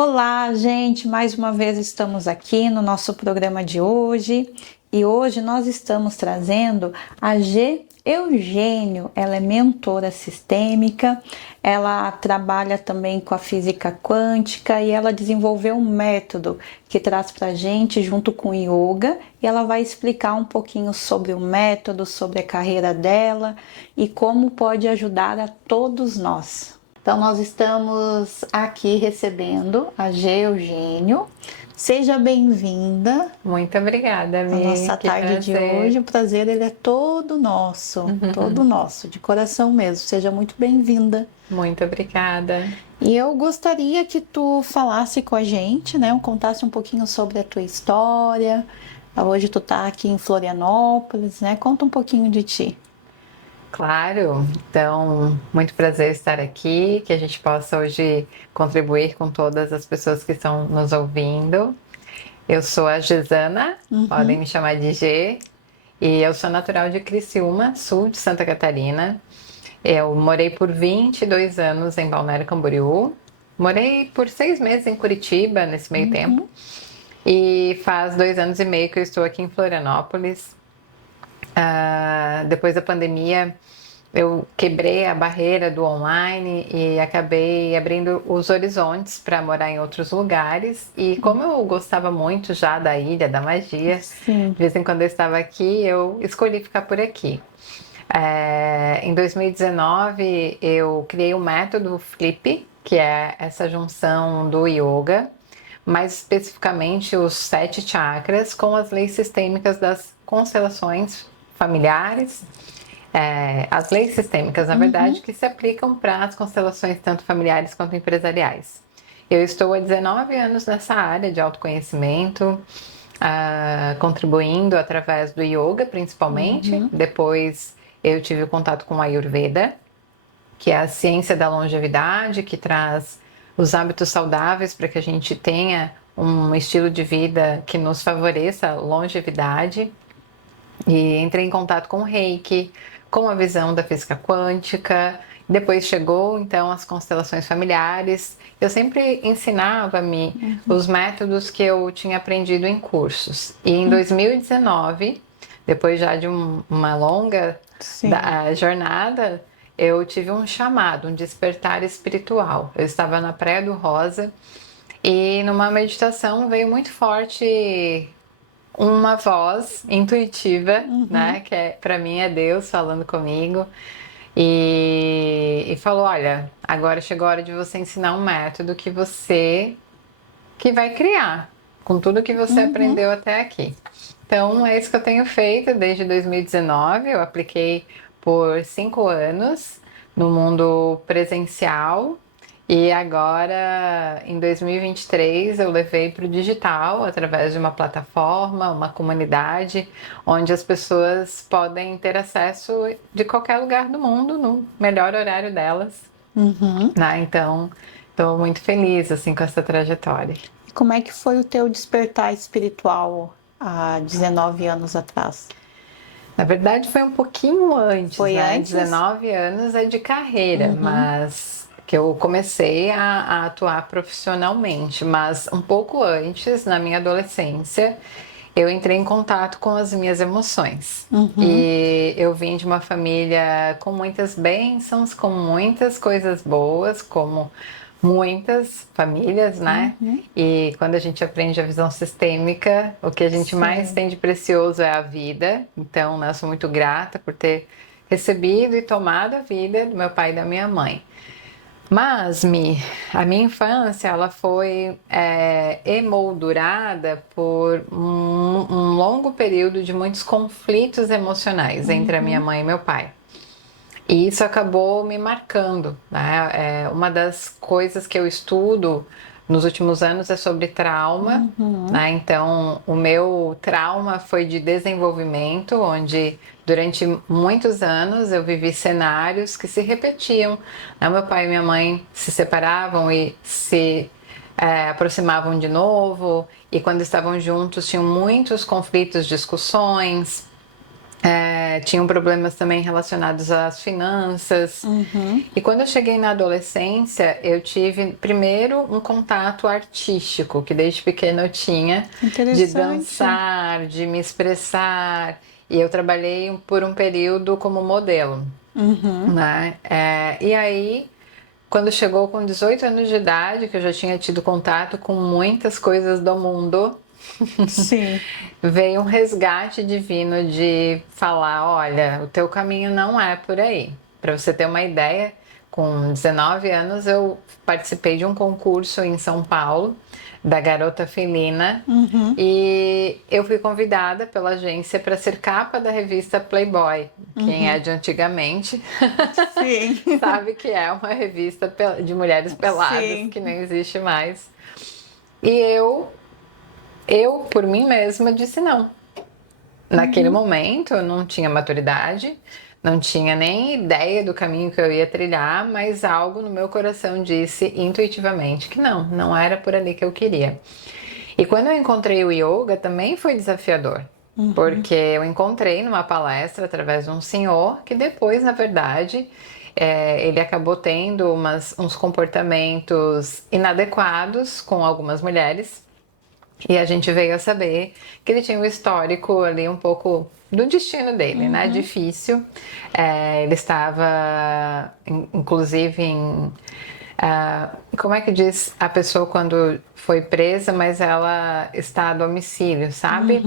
Olá, gente! Mais uma vez estamos aqui no nosso programa de hoje e hoje nós estamos trazendo a G. Eugênio. Ela é mentora sistêmica, ela trabalha também com a física quântica e ela desenvolveu um método que traz para a gente junto com o yoga e ela vai explicar um pouquinho sobre o método, sobre a carreira dela e como pode ajudar a todos nós. Então, nós estamos aqui recebendo a G. Eugênio. Seja bem-vinda. Muito obrigada, A Mi. nossa Que tarde de prazer. hoje. O prazer ele é todo nosso, de coração mesmo. Seja muito bem-vinda. Muito obrigada. E eu gostaria que tu falasse com a gente, né? Contasse um pouquinho sobre a tua história. Hoje tu tá aqui em Florianópolis, né? Conta um pouquinho de ti. Claro, então, muito prazer estar aqui, que a gente possa hoje contribuir com todas as pessoas que estão nos ouvindo. Eu sou a Gisana, podem me chamar de G, e eu sou natural de Criciúma, sul de Santa Catarina. Eu morei por 22 anos em Balneário Camboriú, morei por 6 meses em Curitiba nesse meio tempo, e faz 2 anos e meio que eu estou aqui em Florianópolis. Depois da pandemia, eu quebrei a barreira do online e acabei abrindo os horizontes para morar em outros lugares. E como eu gostava muito já da ilha, da magia, Sim. de vez em quando eu estava aqui, eu escolhi ficar por aqui. Em 2019, eu criei o método Flip, que é essa junção do yoga, mais especificamente os 7 chakras, com as leis sistêmicas das constelações familiares. As leis sistêmicas, na verdade, que se aplicam para as constelações tanto familiares quanto empresariais. Eu estou há 19 anos nessa área de autoconhecimento, contribuindo através do yoga, principalmente. Depois eu tive contato com a Ayurveda, que é a ciência da longevidade, que traz os hábitos saudáveis para que a gente tenha um estilo de vida que nos favoreça a longevidade. E entrei em contato com o Reiki, com a visão da física quântica. Depois chegou, então, as constelações familiares. Eu sempre ensinava-me os métodos que eu tinha aprendido em cursos. E em 2019, depois já de uma longa jornada, eu tive um chamado, um despertar espiritual. Eu estava na Praia do Rosa e numa meditação veio muito forte uma voz intuitiva, né, que para mim é Deus falando comigo, e falou: olha, agora chegou a hora de você ensinar um método que vai criar com tudo que você aprendeu até aqui. Então é isso que eu tenho feito desde 2019. Eu apliquei por 5 anos no mundo presencial. E agora, em 2023, eu levei para o digital através de uma plataforma, uma comunidade, onde as pessoas podem ter acesso de qualquer lugar do mundo no melhor horário delas. Né? Então, estou muito feliz assim, com essa trajetória. E como é que foi o teu despertar espiritual há 19 anos atrás? Na verdade, foi um pouquinho antes, Foi né? antes? 19 anos é de carreira, mas que eu comecei a atuar profissionalmente, mas um pouco antes, na minha adolescência, eu entrei em contato com as minhas emoções. E eu vim de uma família com muitas bênçãos, com muitas coisas boas, como muitas famílias, né? E quando a gente aprende a visão sistêmica, o que a gente mais tem de precioso é a vida. Então, eu sou muito grata por ter recebido e tomado a vida do meu pai e da minha mãe. Mas, a minha infância ela foi emoldurada por um longo período de muitos conflitos emocionais entre a minha mãe e meu pai. E isso acabou me marcando, né? Uma das coisas que eu estudo nos últimos anos é sobre trauma, né? Então, o meu trauma foi de desenvolvimento, onde durante muitos anos eu vivi cenários que se repetiam. Né? Meu pai e minha mãe se separavam e se aproximavam de novo, e quando estavam juntos tinham muitos conflitos, discussões, tinham problemas também relacionados às finanças. E quando eu cheguei na adolescência, eu tive primeiro um contato artístico, que desde pequena eu tinha, de dançar, de me expressar. E eu trabalhei por um período como modelo, né? E aí, quando chegou com 18 anos de idade, que eu já tinha tido contato com muitas coisas do mundo, Sim. veio um resgate divino de falar, olha, o teu caminho não é por aí. Para você ter uma ideia, com 19 anos eu participei de um concurso em São Paulo, da Garota Felina, e eu fui convidada pela agência para ser capa da revista Playboy. Quem é de antigamente Sim. sabe que é uma revista de mulheres peladas, Sim. que nem existe mais. E eu, por mim mesma, disse não. Naquele momento, eu não tinha maturidade, não tinha nem ideia do caminho que eu ia trilhar, mas algo no meu coração disse intuitivamente que não era por ali que eu queria. E quando eu encontrei o yoga, também foi desafiador. Porque eu encontrei numa palestra através de um senhor que depois, na verdade, ele acabou tendo uns comportamentos inadequados com algumas mulheres. E a gente veio a saber que ele tinha um histórico ali um pouco do destino dele, né? Difícil. Ele estava, inclusive, como é que diz a pessoa quando foi presa, mas ela está a domicílio, sabe?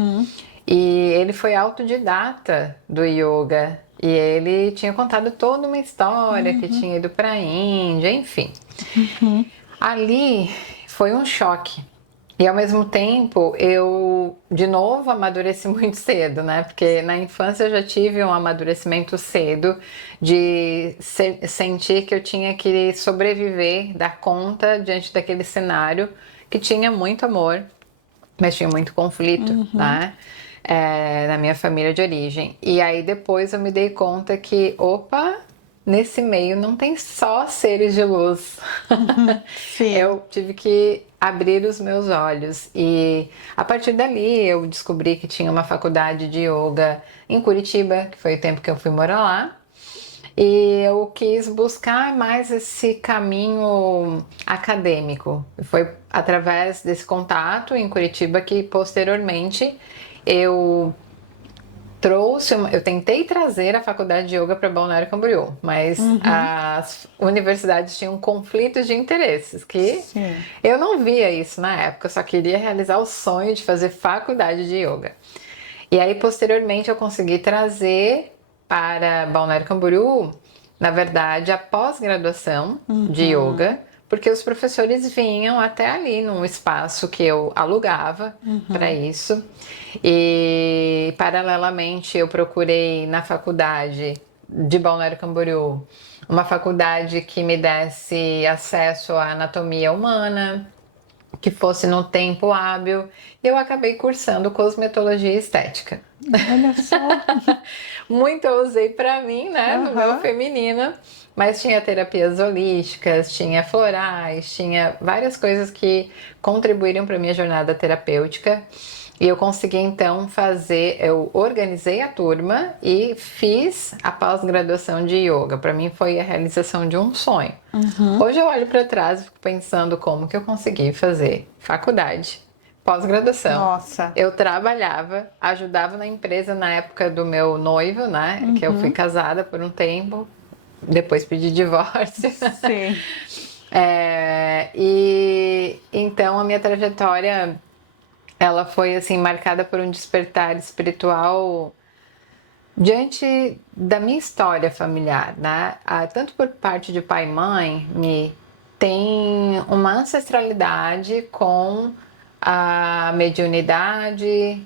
E ele foi autodidata do yoga. E ele tinha contado toda uma história, que tinha ido para a Índia, enfim. Ali foi um choque. E ao mesmo tempo, eu, de novo, amadureci muito cedo, né? Porque na infância eu já tive um amadurecimento cedo de sentir que eu tinha que sobreviver, dar conta diante daquele cenário que tinha muito amor, mas tinha muito conflito, né? Na minha família de origem. E aí depois eu me dei conta que, opa, nesse meio não tem só seres de luz. Sim. Eu tive que abrir os meus olhos e a partir dali eu descobri que tinha uma faculdade de yoga em Curitiba, que foi o tempo que eu fui morar lá. E eu quis buscar mais esse caminho acadêmico. Foi através desse contato em Curitiba que posteriormente eu eu tentei trazer a faculdade de yoga para Balneário Camboriú, mas as universidades tinham conflitos de interesses, que eu não via isso na época, eu só queria realizar o sonho de fazer faculdade de yoga. E aí, posteriormente, eu consegui trazer para Balneário Camboriú, na verdade, a pós-graduação de yoga, porque os professores vinham até ali num espaço que eu alugava para isso. E paralelamente eu procurei na faculdade de Balneário Camboriú uma faculdade que me desse acesso à anatomia humana, que fosse no tempo hábil, e eu acabei cursando cosmetologia e estética. Olha só. Muito eu usei para mim, né, no meu feminino, mas tinha terapias holísticas, tinha florais, tinha várias coisas que contribuíram para minha jornada terapêutica. E eu consegui então eu organizei a turma e fiz a pós-graduação de yoga. Para mim foi a realização de um sonho. Hoje eu olho para trás e fico pensando como que eu consegui fazer faculdade, pós-graduação. Nossa. Eu trabalhava, ajudava na empresa na época do meu noivo, né? Que eu fui casada por um tempo, depois pedi divórcio. Sim. E então a minha trajetória ela foi assim marcada por um despertar espiritual diante da minha história familiar, né? Tanto por parte de pai e mãe, tem uma ancestralidade com a mediunidade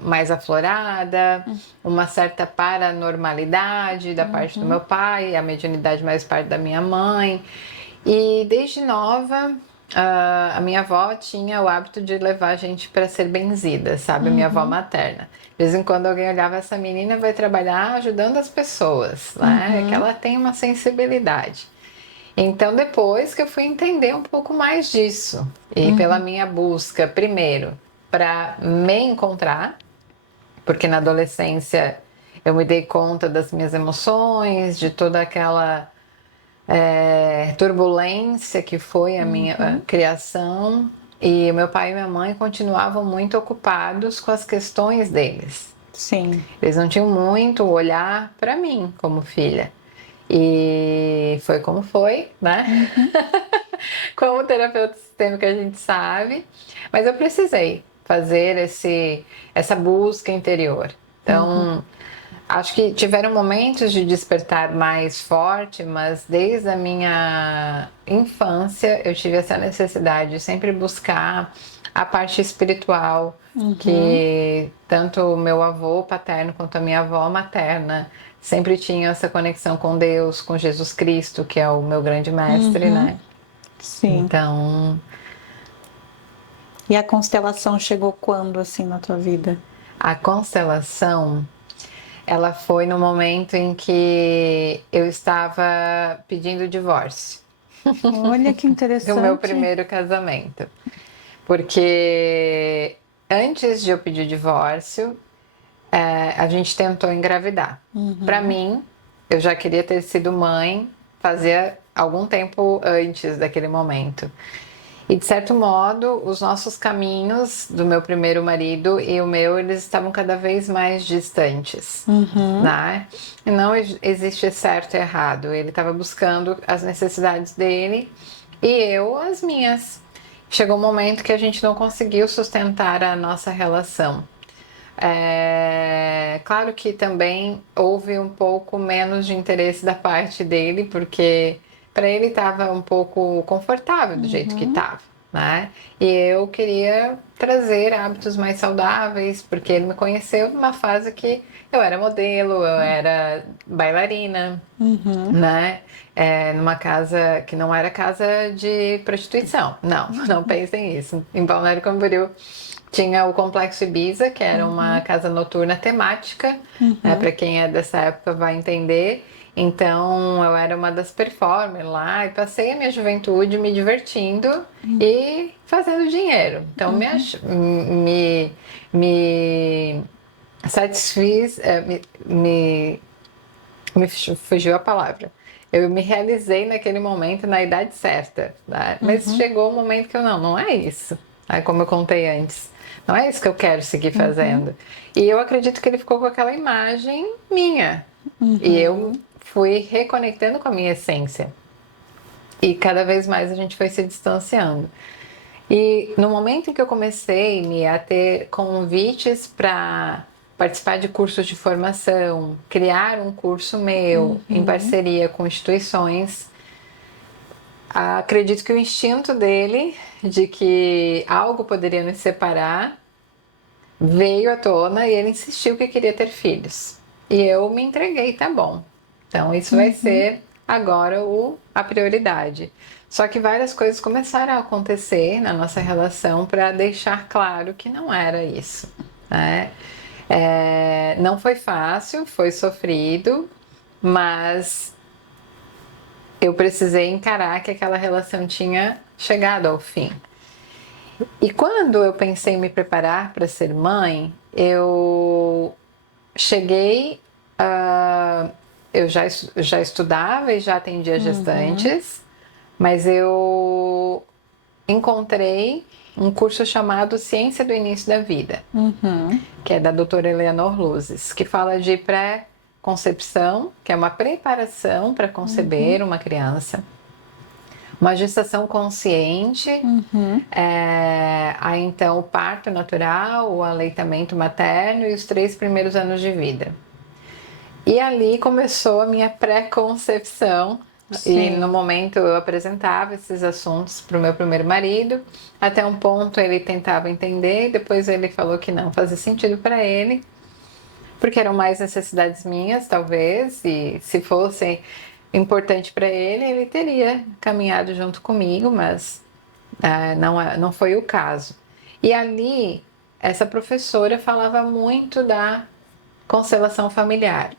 mais aflorada, uma certa paranormalidade da parte do meu pai, a mediunidade mais parte da minha mãe. E desde nova, a minha avó tinha o hábito de levar a gente para ser benzida, sabe? Minha avó materna. De vez em quando alguém olhava, essa menina vai trabalhar ajudando as pessoas, né? Que ela tem uma sensibilidade. Então, depois que eu fui entender um pouco mais disso, e pela minha busca, primeiro, para me encontrar, porque na adolescência eu me dei conta das minhas emoções, de toda aquela turbulência que foi a minha criação. E meu pai e minha mãe continuavam muito ocupados com as questões deles. Sim. Eles não tinham muito olhar para mim como filha. E foi como foi, né? Como terapeuta sistêmico a gente sabe. Mas eu precisei fazer essa busca interior. Então, acho que tiveram momentos de despertar mais forte, mas desde a minha infância eu tive essa necessidade de sempre buscar a parte espiritual, que tanto o meu avô paterno quanto a minha avó materna sempre tinham essa conexão com Deus, com Jesus Cristo, que é o meu grande mestre, né? Sim. Então, E a constelação chegou quando, assim, na tua vida? a constelação, ela foi no momento em que eu estava pedindo divórcio Olha que do meu interessante. primeiro casamento. Porque antes de eu pedir o divórcio, a gente tentou engravidar. Para mim, eu já queria ter sido mãe fazia algum tempo antes daquele momento. E de certo modo, os nossos caminhos do meu primeiro marido e o meu, eles estavam cada vez mais distantes, né? E não existe certo e errado. Ele estava buscando as necessidades dele e eu as minhas. Chegou um momento que a gente não conseguiu sustentar a nossa relação. Claro que também houve um pouco menos de interesse da parte dele, porque para ele estava um pouco confortável do jeito que estava, né? E eu queria trazer hábitos mais saudáveis, porque ele me conheceu numa fase que eu era modelo, eu era bailarina, né? Numa casa que não era casa de prostituição. Não, não pensem nisso. Em Balneário Camboriú tinha o Complexo Ibiza, que era uma casa noturna temática, né, para quem é dessa época vai entender. Então eu era uma das performers lá e passei a minha juventude me divertindo e fazendo dinheiro. Então me satisfiz, me fugiu a palavra. Eu me realizei naquele momento, na idade certa, né? Mas chegou um momento que eu não é isso, né? Como eu contei antes. Não é isso que eu quero seguir fazendo. E eu acredito que ele ficou com aquela imagem minha. E eu fui reconectando com a minha essência. E cada vez mais a gente foi se distanciando. E no momento em que eu comecei a ter convites para participar de cursos de formação, criar um curso meu em parceria com instituições, acredito que o instinto dele de que algo poderia nos separar veio à tona e ele insistiu que queria ter filhos. E eu me entreguei, tá bom. Então isso vai ser agora a prioridade. Só que várias coisas começaram a acontecer na nossa relação para deixar claro que não era isso, né? Não foi fácil, foi sofrido, mas eu precisei encarar que aquela relação tinha chegado ao fim. E quando eu pensei em me preparar para ser mãe, eu cheguei eu já estudava e já atendia gestantes, mas eu encontrei um curso chamado Ciência do Início da Vida, que é da doutora Eleanor Luzes, que fala de pré-concepção, que é uma preparação para conceber uma criança, uma gestação consciente, aí então o parto natural, o aleitamento materno e os 3 primeiros anos de vida. E ali começou a minha pré-concepção. E no momento eu apresentava esses assuntos para o meu primeiro marido, até um ponto ele tentava entender, depois ele falou que não fazia sentido para ele, porque eram mais necessidades minhas, talvez, e se fosse importante para ele, ele teria caminhado junto comigo, mas não foi o caso. E ali, essa professora falava muito da constelação familiar.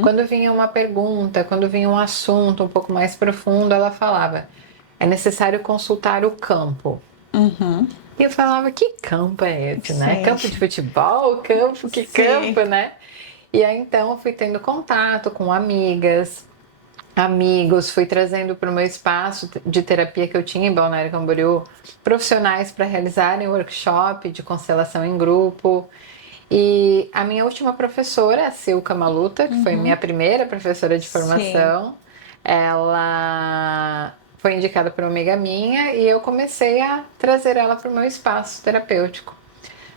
Quando vinha uma pergunta, quando vinha um assunto um pouco mais profundo, ela falava: é necessário consultar o campo. E eu falava: que campo é esse, né? Campo de futebol? Campo? Que campo, né? E aí então eu fui tendo contato com amigas, amigos, fui trazendo para o meu espaço de terapia que eu tinha em Balneário Camboriú profissionais para realizarem workshop de constelação em grupo. E a minha última professora, a Silka Maluta, que foi minha primeira professora de formação, ela foi indicada por uma amiga minha e eu comecei a trazer ela para o meu espaço terapêutico.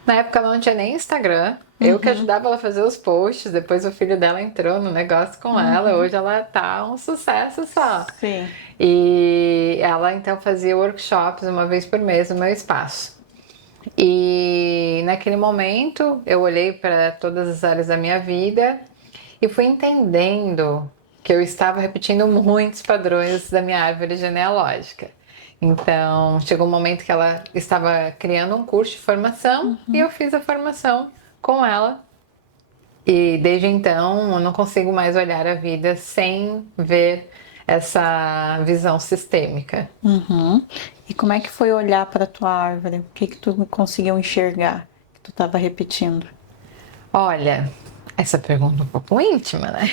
Na época ela não tinha nem Instagram, eu que ajudava ela a fazer os posts, depois o filho dela entrou no negócio com ela, hoje ela tá um sucesso só. Sim. E ela então fazia workshops uma vez por mês no meu espaço. E naquele momento eu olhei para todas as áreas da minha vida e fui entendendo que eu estava repetindo muitos padrões da minha árvore genealógica. Então, chegou um momento que ela estava criando um curso de formação e eu fiz a formação com ela. E desde então, eu não consigo mais olhar a vida sem ver essa visão sistêmica. E como é que foi olhar para tua árvore? O que tu conseguiu enxergar que tu estava repetindo? Olha, essa pergunta é um pouco íntima, né?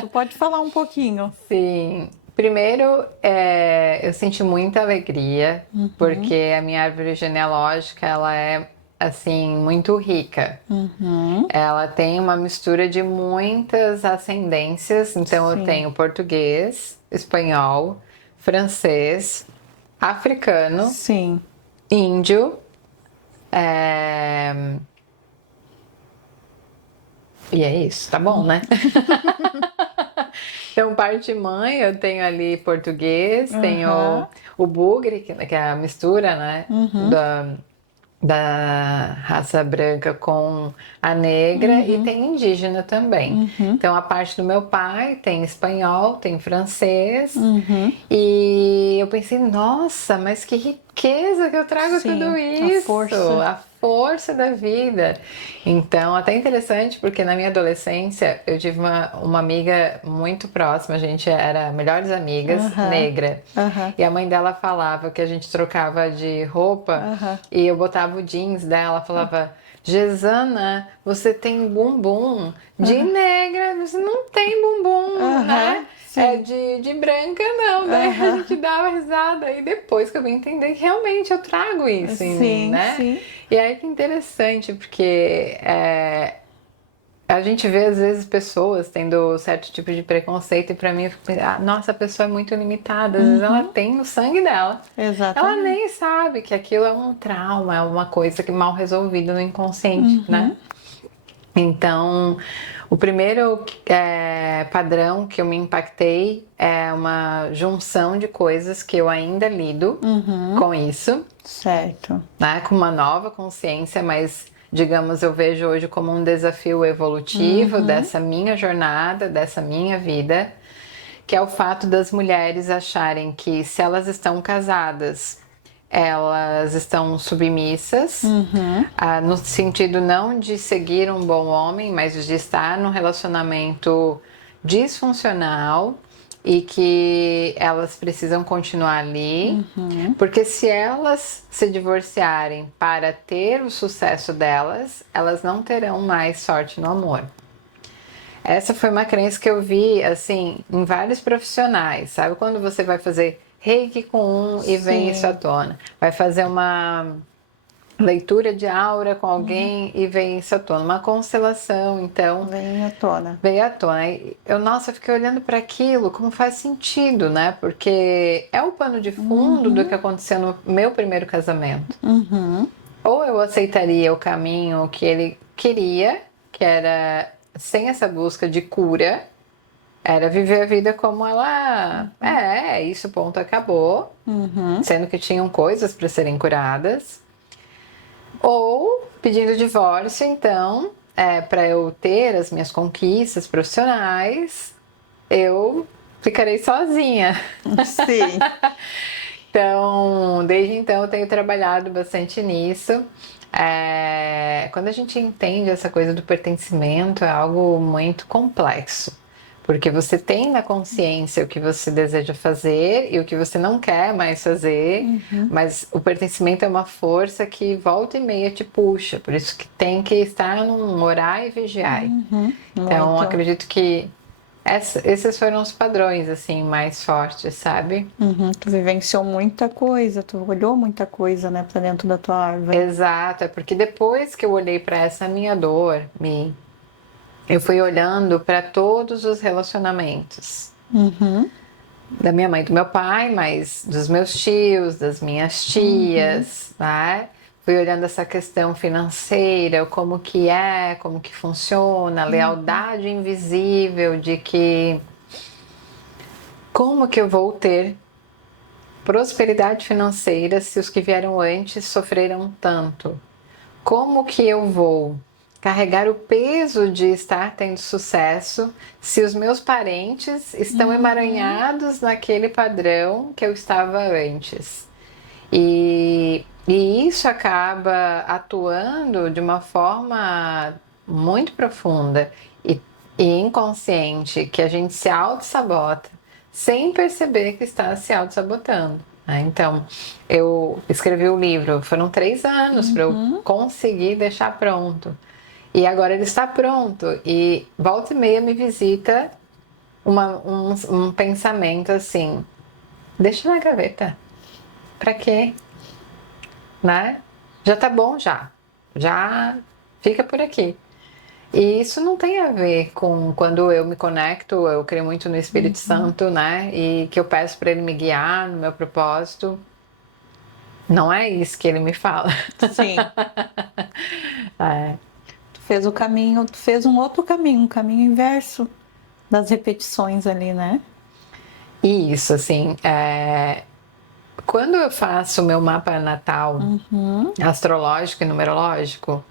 Tu pode falar um pouquinho. Sim. Primeiro, eu senti muita alegria, porque a minha árvore genealógica, ela é, assim, muito rica. Ela tem uma mistura de muitas ascendências, então eu tenho português, espanhol, francês, africano, Sim. índio, e é isso, tá bom, né? Então, parte mãe, eu tenho ali português, tenho o bugre, que é a mistura, né, da raça branca com a negra, e tem indígena também. Então, a parte do meu pai tem espanhol, tem francês, e eu pensei, nossa, mas que riqueza que eu trago tudo isso! A força da vida. Então, até interessante, porque na minha adolescência eu tive uma amiga muito próxima, a gente era melhores amigas, negra. E a mãe dela falava que a gente trocava de roupa e eu botava o jeans dela, falava: Gesana, você tem bumbum de negra, você não tem bumbum, né? É de branca, não. Daí a gente dava risada. E depois que eu vim entender que realmente eu trago isso em mim, né? E aí que interessante, porque a gente vê às vezes pessoas tendo certo tipo de preconceito, e pra mim eu fico pensando, nossa, a pessoa é muito limitada, às vezes ela tem no sangue dela. Exatamente. Ela nem sabe que aquilo é um trauma, é uma coisa que mal resolvida no inconsciente, né? Então, o primeiro padrão que eu me impactei é uma junção de coisas que eu ainda lido com isso. Certo. Né? Com uma nova consciência, mas, digamos, eu vejo hoje como um desafio evolutivo dessa minha jornada, dessa minha vida, que é o fato das mulheres acharem que se elas estão casadas, elas estão submissas, no sentido não de seguir um bom homem, mas de estar num relacionamento disfuncional e que elas precisam continuar ali, porque se elas se divorciarem para ter o sucesso delas, elas não terão mais sorte no amor. Essa foi uma crença que eu vi, assim, em vários profissionais, sabe? Quando você vai fazer reiki com um e vem isso à tona. Vai fazer uma leitura de aura com alguém e vem isso à tona. Uma constelação, então... Vem à tona. Veio à tona. E eu fiquei olhando para aquilo, como faz sentido, né? Porque é o pano de fundo do que aconteceu no meu primeiro casamento. Ou eu aceitaria o caminho que ele queria, que era sem essa busca de cura, era viver a vida como ela isso, ponto, acabou, sendo que tinham coisas para serem curadas, ou pedindo divórcio, então, para eu ter as minhas conquistas profissionais, eu ficarei sozinha. Sim. Então, desde então eu tenho trabalhado bastante nisso. Quando a gente entende essa coisa do pertencimento, é algo muito complexo. Porque você tem na consciência o que você deseja fazer e o que você não quer mais fazer, mas o pertencimento é uma força que volta e meia te puxa, por isso que tem que estar num orar e vigiar. Então, Muito. acredito que esses foram os padrões, assim, mais fortes, sabe? Tu vivenciou muita coisa, tu olhou muita coisa, né, pra dentro da tua árvore. Exato, é porque depois que eu olhei para essa minha dor, eu fui olhando para todos os relacionamentos. Da minha mãe e do meu pai, mas dos meus tios, das minhas tias, né? Fui olhando essa questão financeira, como que funciona, a lealdade invisível de que como que eu vou ter prosperidade financeira se os que vieram antes sofreram tanto? Como que eu vou carregar o peso de estar tendo sucesso se os meus parentes estão emaranhados naquele padrão que eu estava antes? E isso acaba atuando de uma forma muito profunda e inconsciente, que a gente se auto-sabota sem perceber que está se auto-sabotando. Então, eu escrevi o livro, foram 3 anos para eu conseguir deixar pronto. E agora ele está pronto. E volta e meia me visita um pensamento assim: deixa na gaveta. Pra quê? Né? Já tá bom, já fica por aqui. E isso não tem a ver com quando eu me conecto, eu creio muito no Espírito Santo, né? E que eu peço para ele me guiar no meu propósito. Não é isso que ele me fala. Sim. É. Tu fez o caminho, tu fez um outro caminho, um caminho inverso das repetições ali, né? E isso, assim, quando eu faço o meu mapa natal astrológico e numerológico,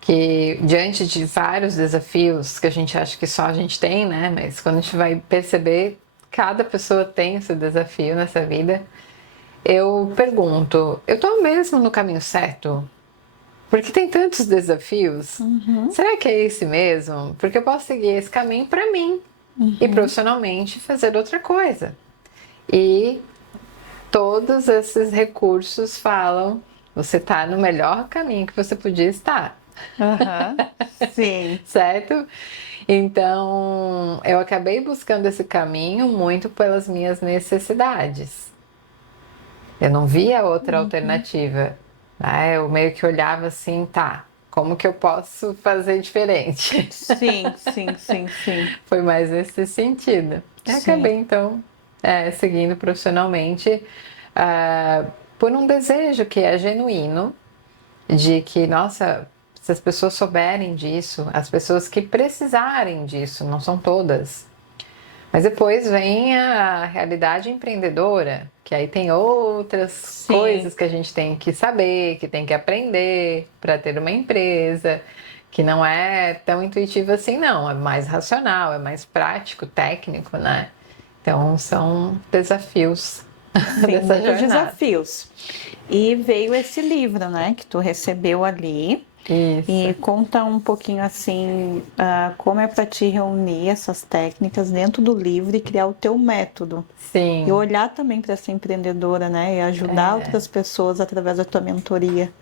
que diante de vários desafios que a gente acha que só a gente tem, né? Mas quando a gente vai perceber, cada pessoa tem esse desafio nessa vida. Eu pergunto, eu estou mesmo no caminho certo? Porque tem tantos desafios. Será que é esse mesmo? Porque eu posso seguir esse caminho para mim e profissionalmente fazer outra coisa. E todos esses recursos falam, você está no melhor caminho que você podia estar. Sim. Certo? Então, eu acabei buscando esse caminho muito pelas minhas necessidades. Eu não via outra alternativa. Né? Eu meio que olhava assim, tá, como que eu posso fazer diferente? Sim. Foi mais nesse sentido. E acabei, então, seguindo profissionalmente por um desejo que é genuíno de que, nossa, se as pessoas souberem disso, as pessoas que precisarem disso, não são todas. Mas depois vem a realidade empreendedora, que aí tem outras coisas que a gente tem que saber, que tem que aprender para ter uma empresa, que não é tão intuitivo assim, não. É mais racional, é mais prático, técnico, né? Então são desafios dessa jornada. Desafios. E veio esse livro, né, que tu recebeu ali. Isso. E conta um pouquinho assim, como é para ti reunir essas técnicas dentro do livro e criar o teu método. Sim. E olhar também para essa empreendedora, né, e ajudar outras pessoas através da tua mentoria.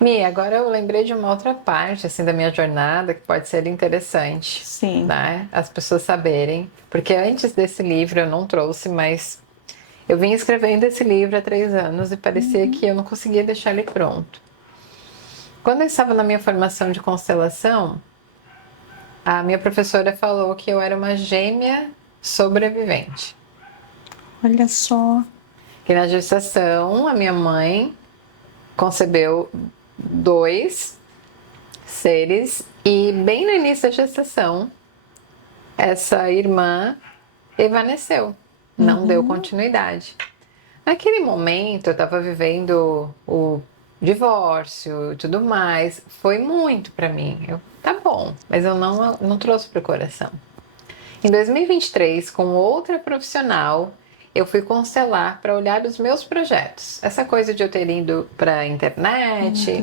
Mi, agora eu lembrei de uma outra parte assim da minha jornada que pode ser interessante. Sim. Né? As pessoas saberem. Porque antes desse livro eu não trouxe, mas eu vim escrevendo esse livro há 3 anos e parecia que eu não conseguia deixar ele pronto. Quando eu estava na minha formação de constelação, a minha professora falou que eu era uma gêmea sobrevivente. Olha só. Que na gestação a minha mãe concebeu 2 seres e bem no início da gestação essa irmã evaneceu, não deu continuidade. Naquele momento eu estava vivendo o divórcio e tudo mais, foi muito para mim. Tá bom, mas eu não trouxe para o coração. Em 2023, com outra profissional, eu fui constelar para olhar os meus projetos. Essa coisa de eu ter ido para a internet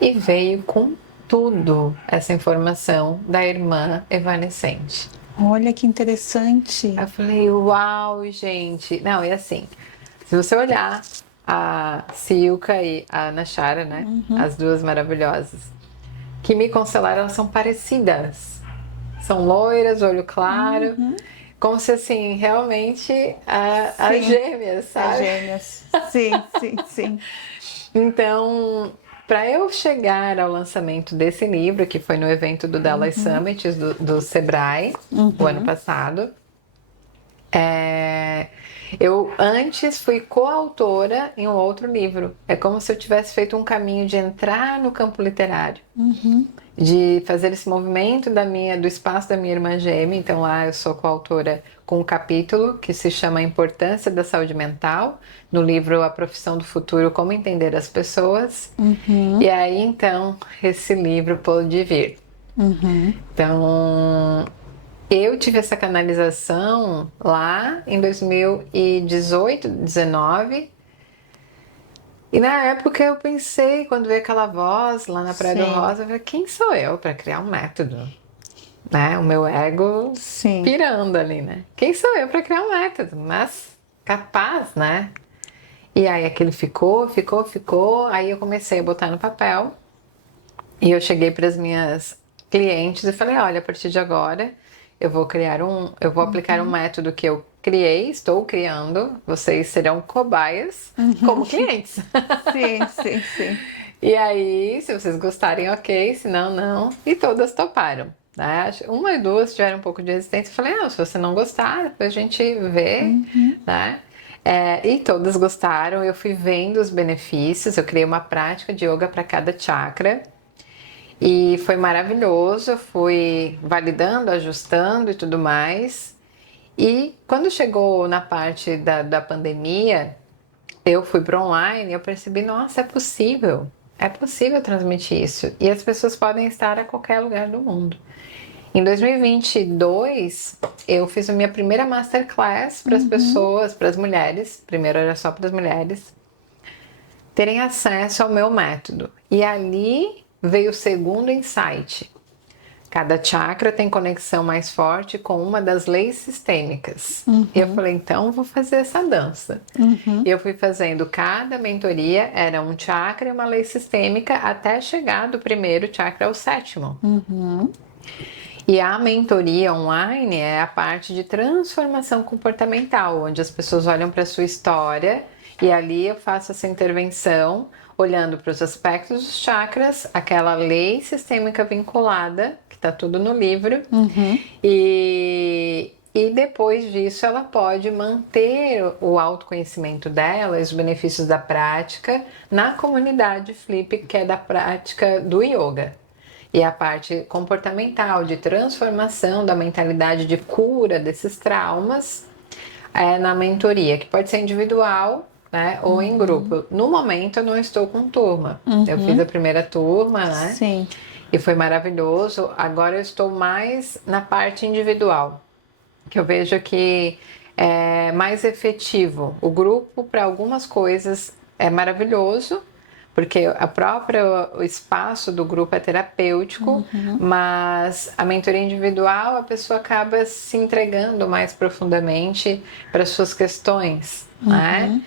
e veio com tudo essa informação da irmã evanescente. Olha que interessante. Eu falei, uau, gente. Não, e assim, se você olhar a Silka e a Nashara, né? As duas maravilhosas, que me constelaram, elas são parecidas. São loiras, olho claro, como se assim, realmente as gêmeas, sabe? As gêmeas. Sim, sim, sim. Então, para eu chegar ao lançamento desse livro, que foi no evento do Dallas Summit do Sebrae, o ano passado, eu antes fui coautora em um outro livro. É como se eu tivesse feito um caminho de entrar no campo literário, de fazer esse movimento do espaço da minha irmã gêmea. Então lá eu sou coautora com um capítulo que se chama A Importância da Saúde Mental, no livro A Profissão do Futuro, Como Entender as Pessoas. E aí então esse livro pôde vir. Então eu tive essa canalização lá em 2018, 19. E na época eu pensei, quando veio aquela voz lá na Praia do Rosa, eu falei, quem sou eu para criar um método? Né? O meu ego pirando ali, né? Quem sou eu para criar um método? Mas capaz, né? E aí aquele ficou. Aí eu comecei a botar no papel. E eu cheguei para as minhas clientes e falei, olha, a partir de agora eu vou aplicar um método que eu criei, estou criando, vocês serão cobaias como clientes. Sim. E aí, se vocês gostarem, ok, se não, não. E todas toparam. Né? Uma e duas tiveram um pouco de resistência. Eu falei, não, se você não gostar, depois a gente vê, né? E todas gostaram, eu fui vendo os benefícios, eu criei uma prática de yoga para cada chakra. E foi maravilhoso, eu fui validando, ajustando e tudo mais. E quando chegou na parte da pandemia, eu fui para online e eu percebi, nossa, é possível transmitir isso. E as pessoas podem estar a qualquer lugar do mundo. Em 2022, eu fiz a minha primeira masterclass para as pessoas, para as mulheres, primeiro era só para as mulheres, terem acesso ao meu método. E ali veio o segundo insight. Cada chakra tem conexão mais forte com uma das leis sistêmicas. E eu falei, então vou fazer essa dança. E eu fui fazendo, cada mentoria era um chakra e uma lei sistêmica até chegar do primeiro chakra ao sétimo. E a mentoria online é a parte de transformação comportamental, onde as pessoas olham para a sua história e ali eu faço essa intervenção olhando para os aspectos dos chakras, aquela lei sistêmica vinculada, que está tudo no livro, e depois disso ela pode manter o autoconhecimento dela, os benefícios da prática, na comunidade Flip, que é da prática do yoga. E a parte comportamental, de transformação da mentalidade, de cura desses traumas, na mentoria, que pode ser individual, né, ou em grupo. No momento eu não estou com turma. Eu fiz a primeira turma, né? Sim. E foi maravilhoso. Agora eu estou mais na parte individual, que eu vejo que é mais efetivo. O grupo, para algumas coisas, é maravilhoso, porque o espaço do grupo é terapêutico, mas a mentoria individual, a pessoa acaba se entregando mais profundamente para as suas questões, né?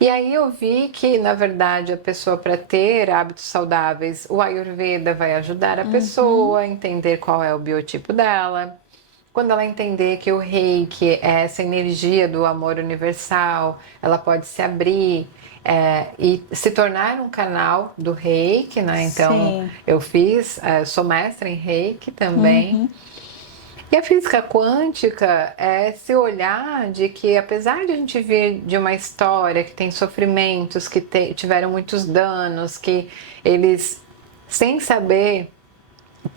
E aí eu vi que, na verdade, a pessoa, para ter hábitos saudáveis, o Ayurveda vai ajudar a pessoa a entender qual é o biotipo dela. Quando ela entender que o Reiki é essa energia do amor universal, ela pode se abrir e se tornar um canal do Reiki, né? Então, eu sou mestra em Reiki também. E a física quântica é esse olhar de que, apesar de a gente vir de uma história que tem sofrimentos, que tiveram muitos danos, que eles, sem saber,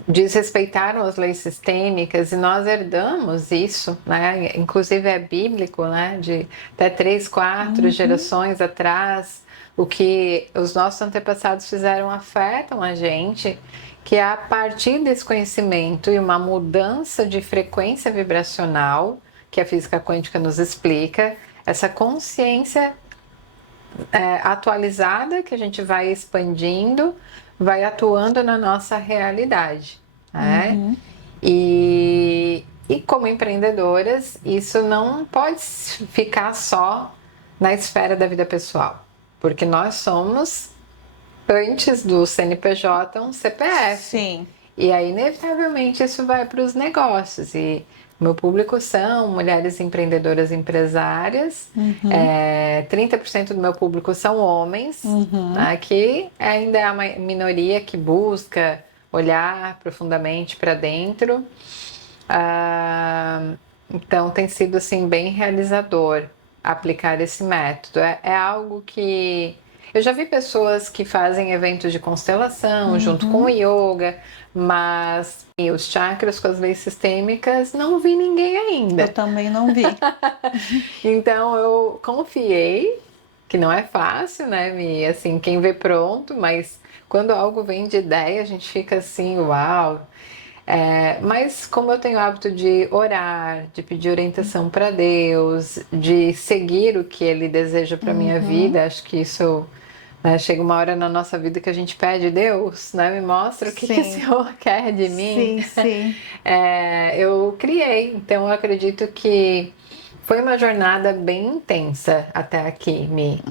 desrespeitaram as leis sistêmicas, e nós herdamos isso, né? Inclusive é bíblico, né? De até 3, 4 gerações atrás, o que os nossos antepassados fizeram afetam a gente, que a partir desse conhecimento e uma mudança de frequência vibracional, que a física quântica nos explica, essa consciência atualizada que a gente vai expandindo, vai atuando na nossa realidade, né? E como empreendedoras, isso não pode ficar só na esfera da vida pessoal, porque nós somos, antes do CNPJ, um CPF. Sim. E aí, inevitavelmente, isso vai para os negócios. E meu público são mulheres empreendedoras empresárias, 30% do meu público são homens, tá? Que ainda é uma minoria que busca olhar profundamente para dentro. Então tem sido assim bem realizador aplicar esse método. É algo que eu já vi pessoas que fazem eventos de constelação junto com o yoga, mas os chakras com as leis sistêmicas não vi ninguém ainda. Eu também não vi. Então eu confiei, que não é fácil, né, Mi? Assim, quem vê pronto, mas quando algo vem de ideia, a gente fica assim, uau. Mas como eu tenho o hábito de orar, de pedir orientação para Deus, de seguir o que Ele deseja para minha vida, acho que isso, né, chega uma hora na nossa vida que a gente pede, Deus, né, me mostra o que o Senhor quer de mim. Sim. Eu criei, então eu acredito que foi uma jornada bem intensa até aqui, Mi.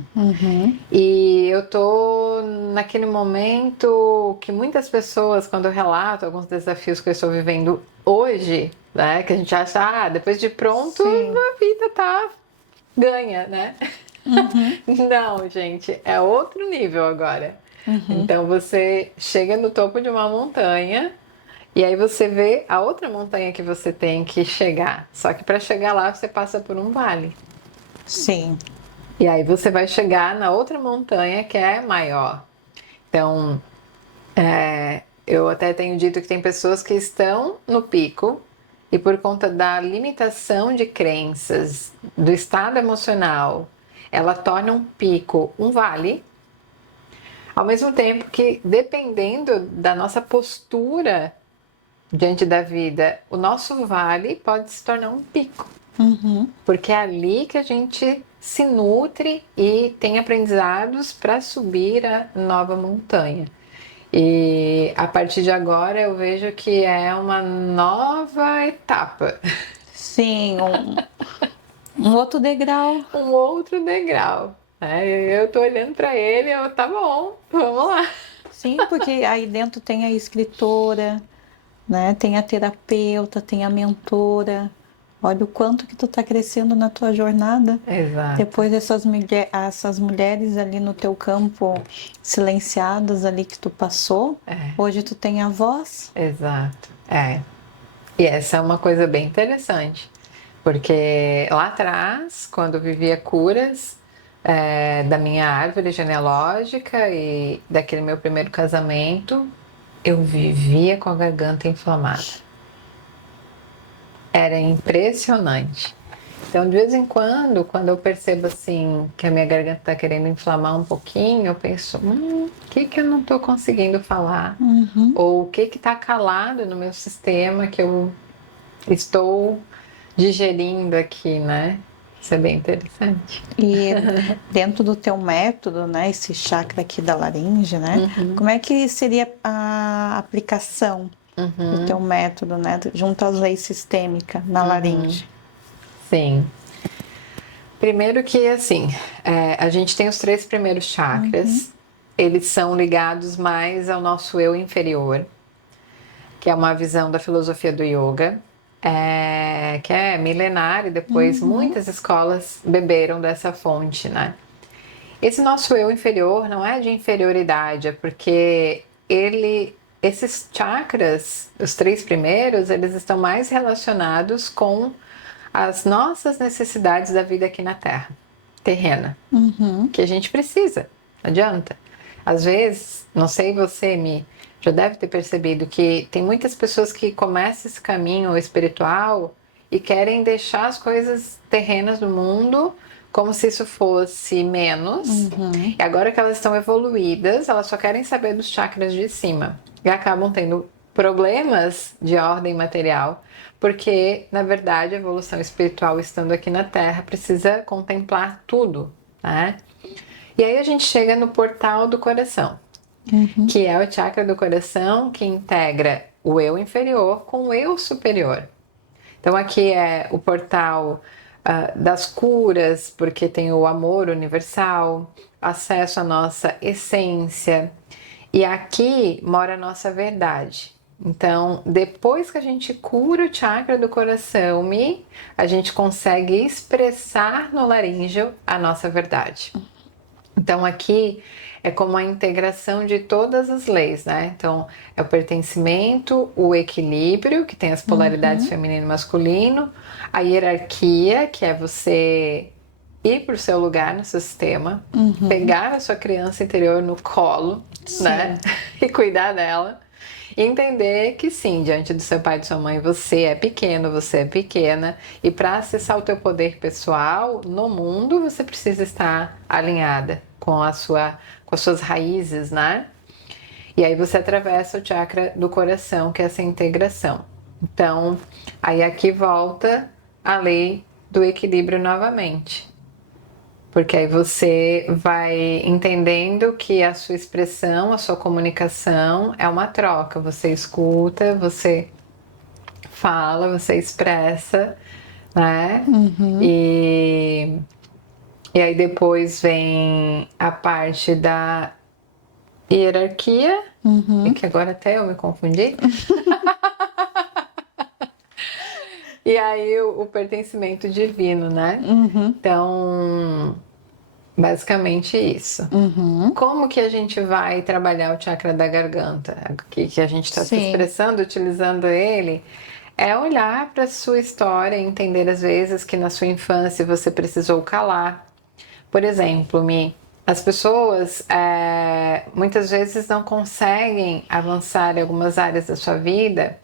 E eu tô naquele momento que muitas pessoas, quando eu relato alguns desafios que eu estou vivendo hoje, né, que a gente acha, depois de pronto, a vida tá ganha, né? Não, gente, é outro nível agora. Então você chega no topo de uma montanha e aí você vê a outra montanha que você tem que chegar. Só que para chegar lá você passa por um vale. Sim. E aí você vai chegar na outra montanha que é maior. Então, eu até tenho dito que tem pessoas que estão no pico e por conta da limitação de crenças, do estado emocional, ela torna um pico um vale. Ao mesmo tempo que, dependendo da nossa postura diante da vida, o nosso vale pode se tornar um pico. Porque é ali que a gente se nutre e tem aprendizados para subir a nova montanha. E a partir de agora eu vejo que é uma nova etapa. Sim, um outro degrau. Um outro degrau. Eu tô olhando para ele e tá bom, vamos lá. Sim, porque aí dentro tem a escritora, né? Tem a terapeuta, tem a mentora. Olha o quanto que tu tá crescendo na tua jornada. Exato. Depois dessas essas mulheres ali no teu campo silenciadas ali que tu passou, hoje tu tem a voz. Exato. E essa é uma coisa bem interessante, porque lá atrás, quando eu vivia curas da minha árvore genealógica e daquele meu primeiro casamento, eu vivia com a garganta inflamada. Era impressionante. Então, de vez em quando eu percebo assim que a minha garganta está querendo inflamar um pouquinho, eu penso, o que eu não estou conseguindo falar? Ou o que está calado no meu sistema que eu estou digerindo aqui, né? Isso é bem interessante. E dentro do teu método, né, esse chakra aqui da laringe, né? Como é que seria a aplicação do teu método, né, junto às leis sistêmicas na laringe? Sim. Primeiro que, assim, a gente tem os 3 primeiros chakras. Eles são ligados mais ao nosso eu inferior, que é uma visão da filosofia do yoga, que é milenar e depois muitas escolas beberam dessa fonte, né? Esse nosso eu inferior não é de inferioridade, é porque esses chakras, os 3 primeiros, eles estão mais relacionados com as nossas necessidades da vida aqui na Terra, terrena, que a gente precisa, não adianta. Às vezes, não sei você, Mi, já deve ter percebido que tem muitas pessoas que começam esse caminho espiritual e querem deixar as coisas terrenas do mundo como se isso fosse menos. E agora que elas estão evoluídas, elas só querem saber dos chakras de cima. E acabam tendo problemas de ordem material, porque, na verdade, a evolução espiritual estando aqui na Terra precisa contemplar tudo, né? E aí a gente chega no portal do coração. que é o chakra do coração que integra o eu inferior com o eu superior. Então aqui é o portal das curas, porque tem o amor universal, acesso à nossa essência, e aqui mora a nossa verdade. Então, depois que a gente cura o chakra do coração, a gente consegue expressar no laríngeo a nossa verdade. Então, aqui é como a integração de todas as leis, né? Então, é o pertencimento, o equilíbrio, que tem as polaridades feminino e masculino, a hierarquia, que é você ir para o seu lugar no seu sistema, pegar a sua criança interior no colo, né? E cuidar dela. E entender que sim, diante do seu pai e de sua mãe, você é pequeno, você é pequena, e para acessar o teu poder pessoal no mundo, você precisa estar alinhada com as suas raízes, né? E aí você atravessa o chakra do coração, que é essa integração. Então, aí aqui volta a lei do equilíbrio novamente. Porque aí você vai entendendo que a sua expressão, a sua comunicação é uma troca. Você escuta, você fala, você expressa, né? E aí depois vem a parte da hierarquia, e que agora até eu me confundi. E aí o pertencimento divino, né? Então, basicamente isso. Como que a gente vai trabalhar o chakra da garganta? Que a gente está se expressando, utilizando ele, é olhar para a sua história, entender às vezes que na sua infância você precisou calar. Por exemplo, as pessoas muitas vezes não conseguem avançar em algumas áreas da sua vida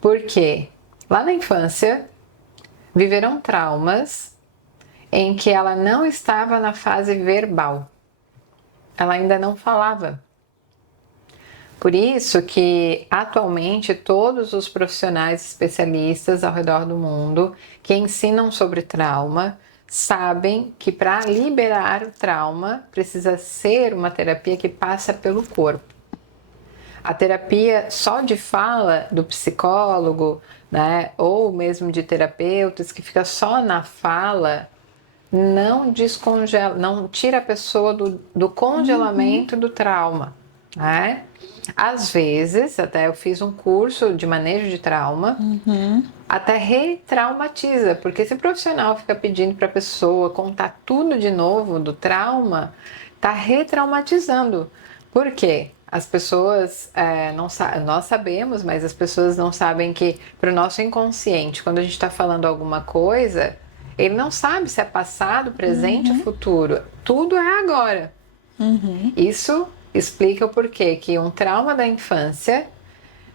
porque lá na infância viveram traumas em que ela não estava na fase verbal. Ela ainda não falava. Por isso que atualmente todos os profissionais especialistas ao redor do mundo que ensinam sobre trauma sabem que para liberar o trauma precisa ser uma terapia que passa pelo corpo. A terapia só de fala do psicólogo, né, ou mesmo de terapeutas que fica só na fala, não descongela, não tira a pessoa do congelamento do trauma, né? Às vezes, até eu fiz um curso de manejo de trauma, até retraumatiza, porque se o profissional fica pedindo para a pessoa contar tudo de novo do trauma, tá retraumatizando. Por quê? As pessoas nós sabemos, mas as pessoas não sabem que para o nosso inconsciente, quando a gente está falando alguma coisa, ele não sabe se é passado, presente ou futuro. Tudo é agora. Isso explica o porquê que um trauma da infância,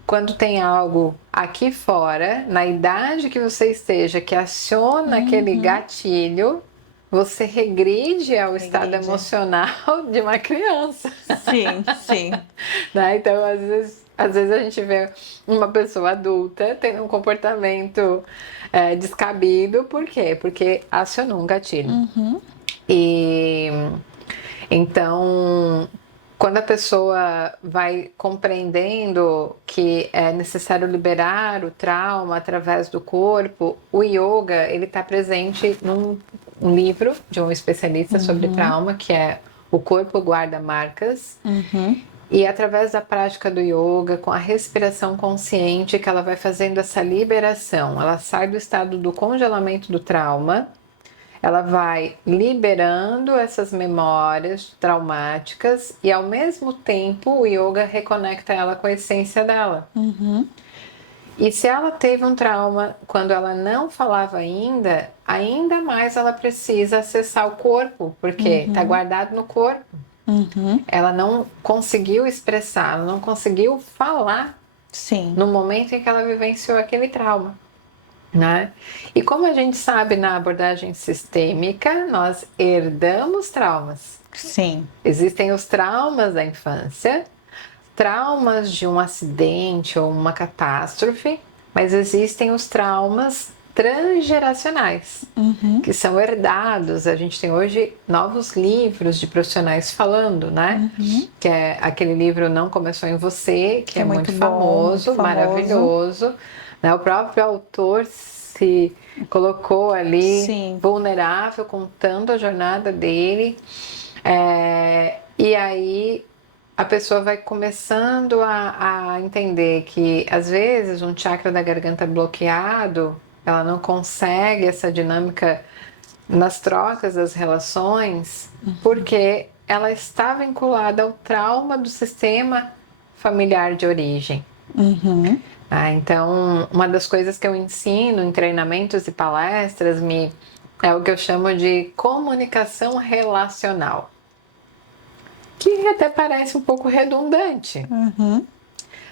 quando tem algo aqui fora, na idade que você esteja, que aciona aquele gatilho, você regride ao estado emocional de uma criança. Sim. Né? Então, às vezes a gente vê uma pessoa adulta tendo um comportamento descabido. Por quê? Porque acionou um gatilho. E então, quando a pessoa vai compreendendo que é necessário liberar o trauma através do corpo, o yoga ele está presente num livro de um especialista sobre trauma, que é O Corpo Guarda Marcas. E através da prática do yoga, com a respiração consciente, que ela vai fazendo essa liberação. Ela sai do estado do congelamento do trauma, ela vai liberando essas memórias traumáticas e ao mesmo tempo o yoga reconecta ela com a essência dela. E se ela teve um trauma quando ela não falava ainda mais ela precisa acessar o corpo, porque está guardado no corpo. Ela não conseguiu expressar, ela não conseguiu falar no momento em que ela vivenciou aquele trauma. Né? E como a gente sabe na abordagem sistêmica, nós herdamos traumas. Existem os traumas da infância, traumas de um acidente ou uma catástrofe, mas existem os traumas transgeracionais, que são herdados. A gente tem hoje novos livros de profissionais falando, né? Que é aquele livro Não Começou em Você, que é muito famoso, maravilhoso. Né? O próprio autor se colocou ali vulnerável, contando a jornada dele. E aí a pessoa vai começando a entender que, às vezes, um chakra da garganta bloqueado, ela não consegue essa dinâmica nas trocas das relações, porque ela está vinculada ao trauma do sistema familiar de origem. Então, uma das coisas que eu ensino em treinamentos e palestras é o que eu chamo de comunicação relacional, que até parece um pouco redundante,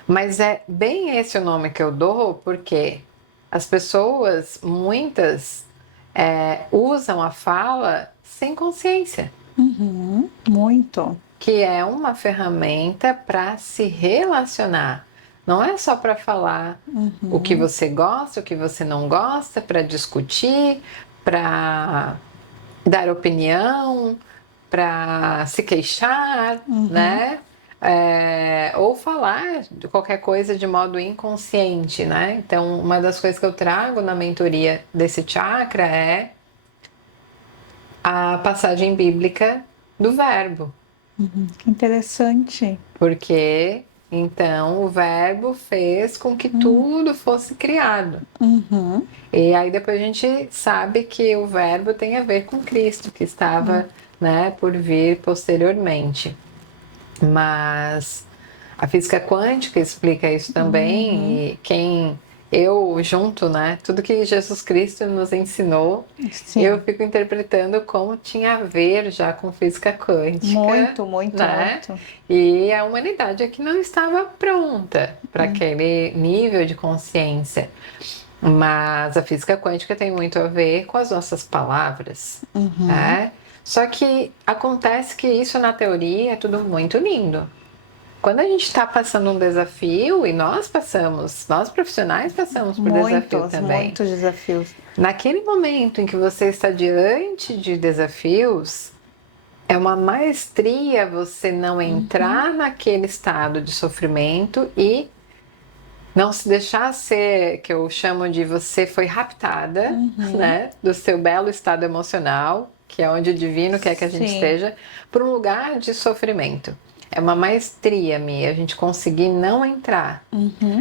mas é bem esse o nome que eu dou, porque as pessoas, muitas, usam a fala sem consciência. Muito. Que é uma ferramenta para se relacionar. Não é só para falar o que você gosta, o que você não gosta, para discutir, para dar opinião, para se queixar, né? Ou falar de qualquer coisa de modo inconsciente, né? Então, uma das coisas que eu trago na mentoria desse chakra é a passagem bíblica do verbo. Que interessante. Porque, então, o verbo fez com que tudo fosse criado. E aí depois a gente sabe que o verbo tem a ver com Cristo, que estava né, por vir posteriormente. Mas a física quântica explica isso também, e eu junto, né, tudo que Jesus Cristo nos ensinou, eu fico interpretando como tinha a ver já com física quântica. Muito. E a humanidade aqui não estava pronta para aquele nível de consciência. Mas a física quântica tem muito a ver com as nossas palavras, né? Só que acontece que isso na teoria é tudo muito lindo. Quando a gente está passando um desafio, e nós profissionais passamos por desafio também. Muitos desafios. Naquele momento em que você está diante de desafios, é uma maestria você não entrar naquele estado de sofrimento e não se deixar ser, que eu chamo de você foi raptada, né, do seu belo estado emocional, que é onde o divino quer que a gente esteja, para um lugar de sofrimento. É uma maestria minha, a gente conseguir não entrar.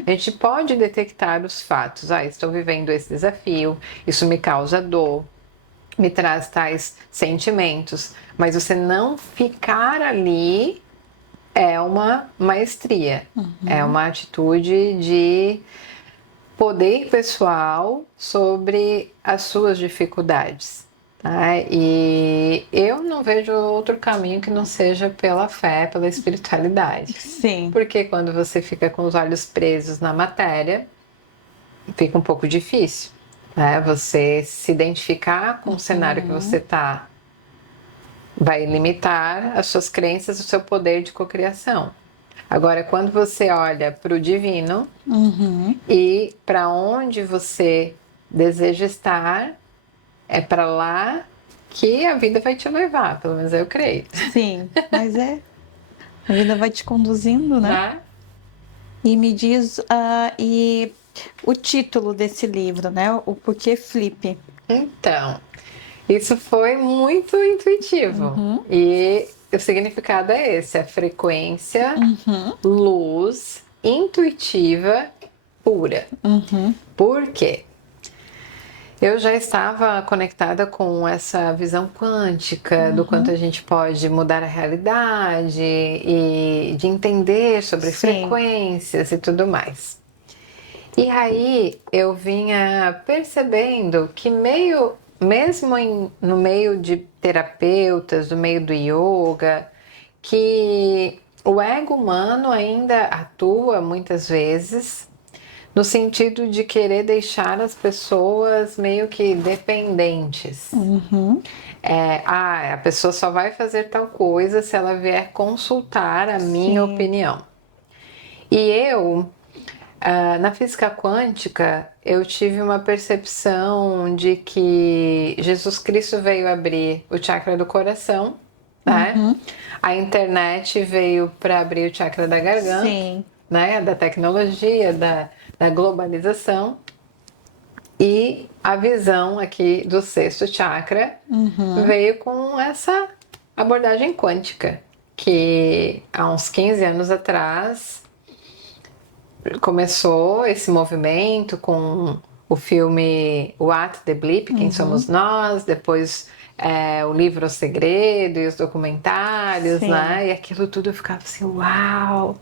A gente pode detectar os fatos. Estou vivendo esse desafio, isso me causa dor, me traz tais sentimentos. Mas você não ficar ali é uma maestria. É uma atitude de poder pessoal sobre as suas dificuldades. E eu não vejo outro caminho que não seja pela fé, pela espiritualidade. Porque quando você fica com os olhos presos na matéria, fica um pouco difícil, né? Você se identificar com o cenário que você está vai limitar as suas crenças, o seu poder de cocriação. Agora, quando você olha para o divino e para onde você deseja estar, é para lá que a vida vai te levar, pelo menos eu creio. Sim, mas a vida vai te conduzindo, né? E me diz, e o título desse livro, né? O Porquê Flip. Então, isso foi muito intuitivo. E o significado é esse, a frequência, luz, intuitiva, pura. Por quê? Eu já estava conectada com essa visão quântica do quanto a gente pode mudar a realidade e de entender sobre frequências e tudo mais. E aí eu vinha percebendo que mesmo no meio de terapeutas, no meio do yoga, que o ego humano ainda atua muitas vezes no sentido de querer deixar as pessoas meio que dependentes. A pessoa só vai fazer tal coisa se ela vier consultar a minha opinião. E eu Na física quântica, eu tive uma percepção de que Jesus Cristo veio abrir o chakra do coração, né? A internet veio para abrir o chakra da garganta, Sim. né? Da tecnologia, da globalização. E a visão aqui do sexto chakra veio com essa abordagem quântica, que há uns 15 anos atrás começou esse movimento com o filme What the Bleep, Quem Somos Nós, depois o livro O Segredo e os documentários, Sim. né? E aquilo tudo eu ficava assim, uau!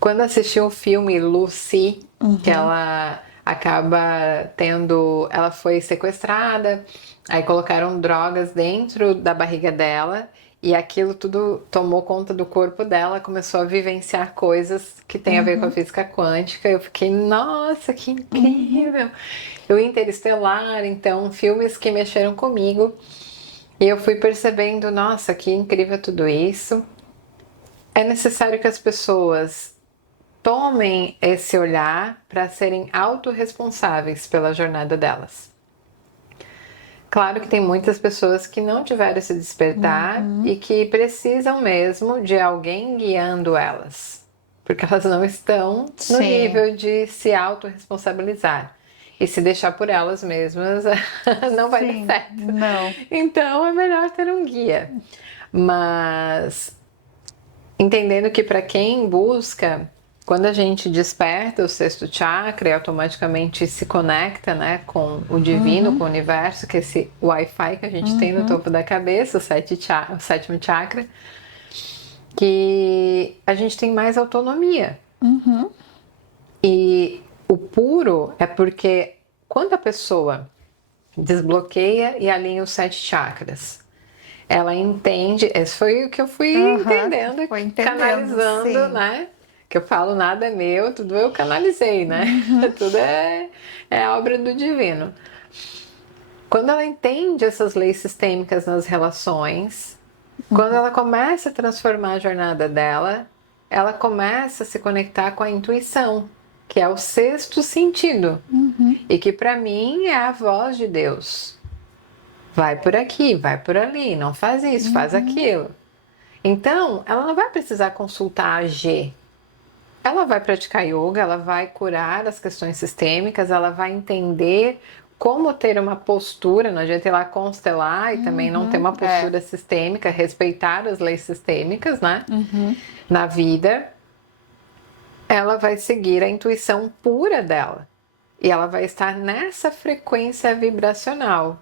Quando assisti o filme Lucy, que ela acaba tendo... Ela foi sequestrada, aí colocaram drogas dentro da barriga dela e aquilo tudo tomou conta do corpo dela, começou a vivenciar coisas que tem a ver com a física quântica. Eu fiquei, nossa, que incrível! O Interestelar, então, filmes que mexeram comigo. E eu fui percebendo, nossa, que incrível tudo isso. É necessário que as pessoas tomem esse olhar para serem autorresponsáveis pela jornada delas. Claro que tem muitas pessoas que não tiveram esse despertar e que precisam mesmo de alguém guiando elas, porque elas não estão no Sim. nível de se autorresponsabilizar. E se deixar por elas mesmas, não vai Sim. dar certo. Não. Então é melhor ter um guia. Mas entendendo que para quem busca, quando a gente desperta o sexto chakra e automaticamente se conecta, né, com o divino, com o universo, que é esse Wi-Fi que a gente tem no topo da cabeça, o sétimo chakra, que a gente tem mais autonomia. E o puro é porque quando a pessoa desbloqueia e alinha os 7 chakras, ela entende, esse foi o que eu fui entendendo, canalizando, sim. né? Que eu falo, nada é meu, tudo eu canalizei, né? Tudo é obra do divino. Quando ela entende essas leis sistêmicas nas relações, quando ela começa a transformar a jornada dela, ela começa a se conectar com a intuição, que é o sexto sentido, e que para mim é a voz de Deus. Vai por aqui, vai por ali, não faz isso, faz aquilo. Então, ela não vai precisar consultar a G. Ela vai praticar yoga, ela vai curar as questões sistêmicas, ela vai entender como ter uma postura, não adianta ir lá constelar e também não ter uma postura sistêmica, respeitar as leis sistêmicas, né? Na vida. Ela vai seguir a intuição pura dela. E ela vai estar nessa frequência vibracional.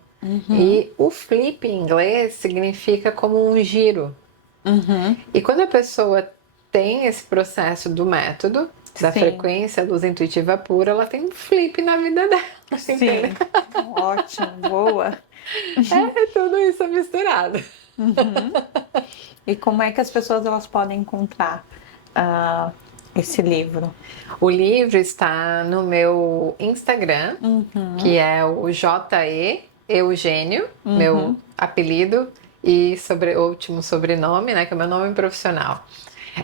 E o flip em inglês significa como um giro. E quando a pessoa tem esse processo do método, da Sim. frequência luz intuitiva pura, ela tem um flip na vida dela. Sim. Entende? Ótimo, boa. É tudo isso misturado. E como é que as pessoas elas podem encontrar esse livro? O livro está no meu Instagram, que é o JE Eugênio, meu apelido e último sobrenome, né, que é o meu nome profissional.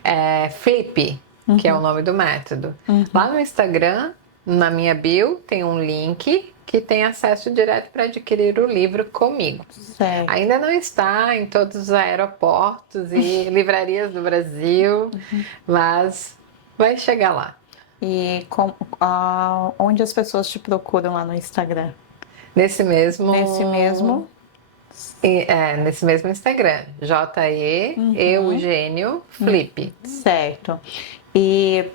É Flip, que é o nome do método. Lá no Instagram, na minha bio, tem um link que tem acesso direto para adquirir o livro comigo. Certo. Ainda não está em todos os aeroportos e livrarias do Brasil, mas vai chegar lá. E onde as pessoas te procuram lá no Instagram? Nesse mesmo Instagram, JE Eugênio Flip. Certo. E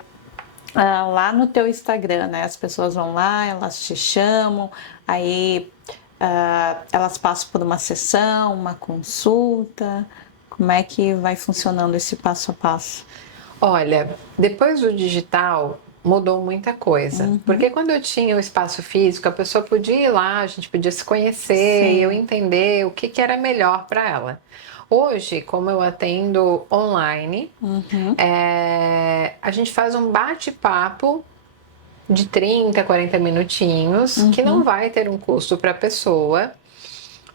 lá no teu Instagram, né? As pessoas vão lá, elas te chamam, aí elas passam por uma sessão, uma consulta. Como é que vai funcionando esse passo a passo? Olha, depois do digital mudou muita coisa. Porque quando eu tinha o espaço físico, a pessoa podia ir lá, a gente podia se conhecer Sim. e eu entender o que era melhor para ela. Hoje, como eu atendo online, a gente faz um bate-papo de 30, 40 minutinhos, que não vai ter um custo para a pessoa.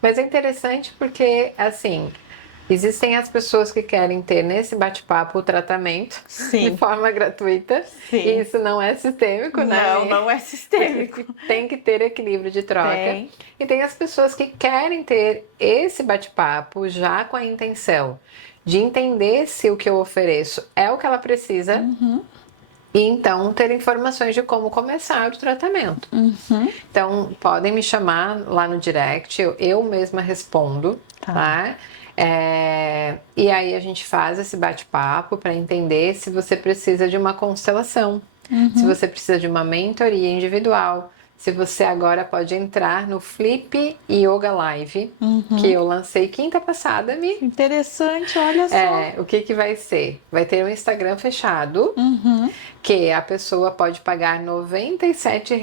Mas é interessante porque, assim, Existem as pessoas que querem ter nesse bate-papo o tratamento Sim. de forma gratuita. Sim. E isso não é sistêmico, né? Não é sistêmico. Tem que ter equilíbrio de troca. Tem. E tem as pessoas que querem ter esse bate-papo já com a intenção de entender se o que eu ofereço é o que ela precisa. E então ter informações de como começar o tratamento. Então podem me chamar lá no direct, eu mesma respondo, tá? E aí a gente faz esse bate-papo para entender se você precisa de uma constelação, se você precisa de uma mentoria individual, se você agora pode entrar no Flip Yoga Live, que eu lancei quinta passada, Mi. Interessante, olha só. O que vai ser? Vai ter um Instagram fechado, que a pessoa pode pagar R$ 97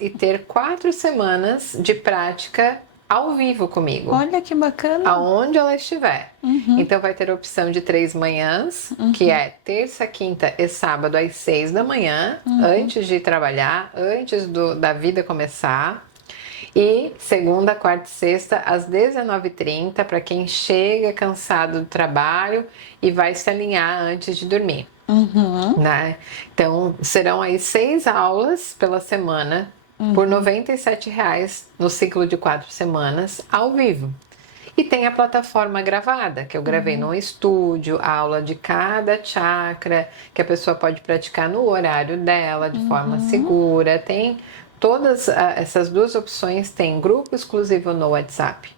e ter 4 semanas de prática ao vivo comigo. Olha que bacana. Aonde ela estiver. Então vai ter a opção de 3 manhãs, que é terça, quinta e sábado às 6 da manhã, antes de trabalhar, antes da vida começar. E segunda, quarta e sexta às 19h30, para quem chega cansado do trabalho e vai se alinhar antes de dormir. Né? Então serão aí 6 aulas pela semana, por R$ 97 no ciclo de 4 semanas, ao vivo. E tem a plataforma gravada, que eu gravei num estúdio, aula de cada chakra, que a pessoa pode praticar no horário dela, de forma segura. Tem todas essas duas opções, tem grupo exclusivo no WhatsApp.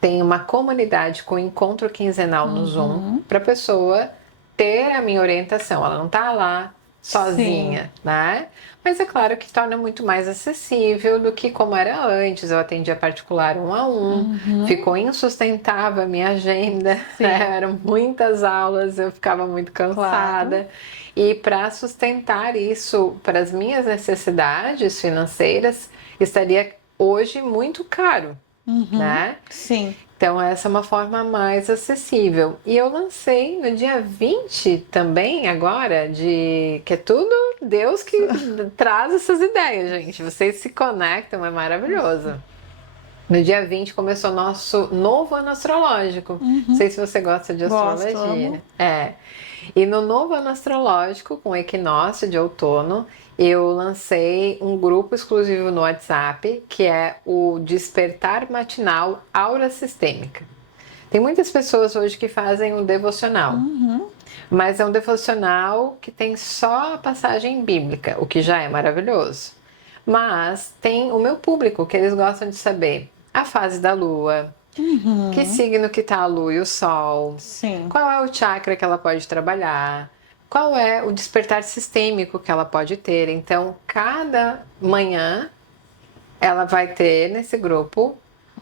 Tem uma comunidade com encontro quinzenal no Zoom, para a pessoa ter a minha orientação. Ela não está lá sozinha, né? Mas é claro que torna muito mais acessível do que como era antes. Eu atendia particular 1 a 1, ficou insustentável a minha agenda, né? Eram muitas aulas, eu ficava muito cansada. Claro. E para sustentar isso para as minhas necessidades financeiras, estaria hoje muito caro, né? Sim. Então essa é uma forma mais acessível. E eu lancei no dia 20 também agora, que é tudo Deus que traz essas ideias, gente. Vocês se conectam, é maravilhoso. No dia 20 começou nosso novo ano astrológico. Não sei se você gosta de astrologia. E no novo ano astrológico, com o equinócio de outono, eu lancei um grupo exclusivo no WhatsApp, que é o Despertar Matinal Aura Sistêmica. Tem muitas pessoas hoje que fazem um devocional, mas é um devocional que tem só a passagem bíblica, o que já é maravilhoso. Mas tem o meu público, que eles gostam de saber a fase da lua, que signo que tá a lua e o sol, qual é o chakra que ela pode trabalhar, qual é o despertar sistêmico que ela pode ter. Então, cada manhã ela vai ter nesse grupo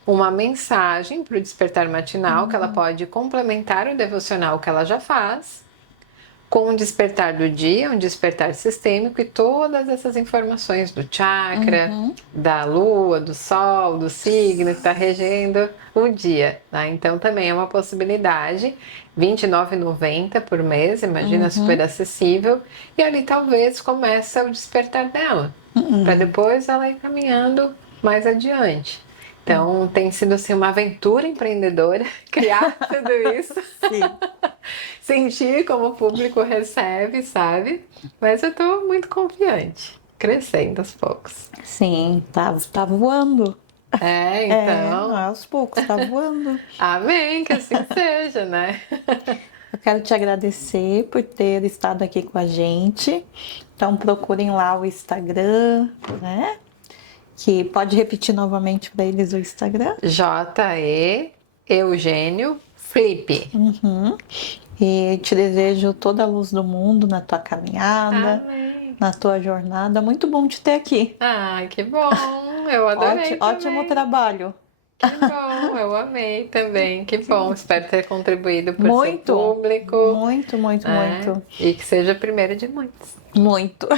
uma mensagem para o despertar matinal, que ela pode complementar o devocional que ela já faz, com o despertar do dia, um despertar sistêmico e todas essas informações do chakra, da lua, do sol, do signo que está regendo o dia. Tá? Então também é uma possibilidade, R$ 29,90 por mês, imagina, super acessível. E ali talvez comece o despertar dela, para depois ela ir caminhando mais adiante. Então tem sido assim uma aventura empreendedora criar tudo isso. Sentir como o público recebe, sabe? Mas eu tô muito confiante, crescendo aos poucos. Sim, tá voando. Então. Aos poucos, tá voando. Amém, que assim seja, né? Eu quero te agradecer por ter estado aqui com a gente. Então procurem lá o Instagram, né? Que pode repetir novamente para eles o Instagram. J.E. Eugênio Flip. E te desejo toda a luz do mundo na tua caminhada, na tua jornada. Muito bom te ter aqui. Ai, que bom! Eu adorei. Ótimo trabalho. Que bom, eu amei também. Que bom, espero ter contribuído para o seu público. Muito. E que seja a primeira de muitos. Muito.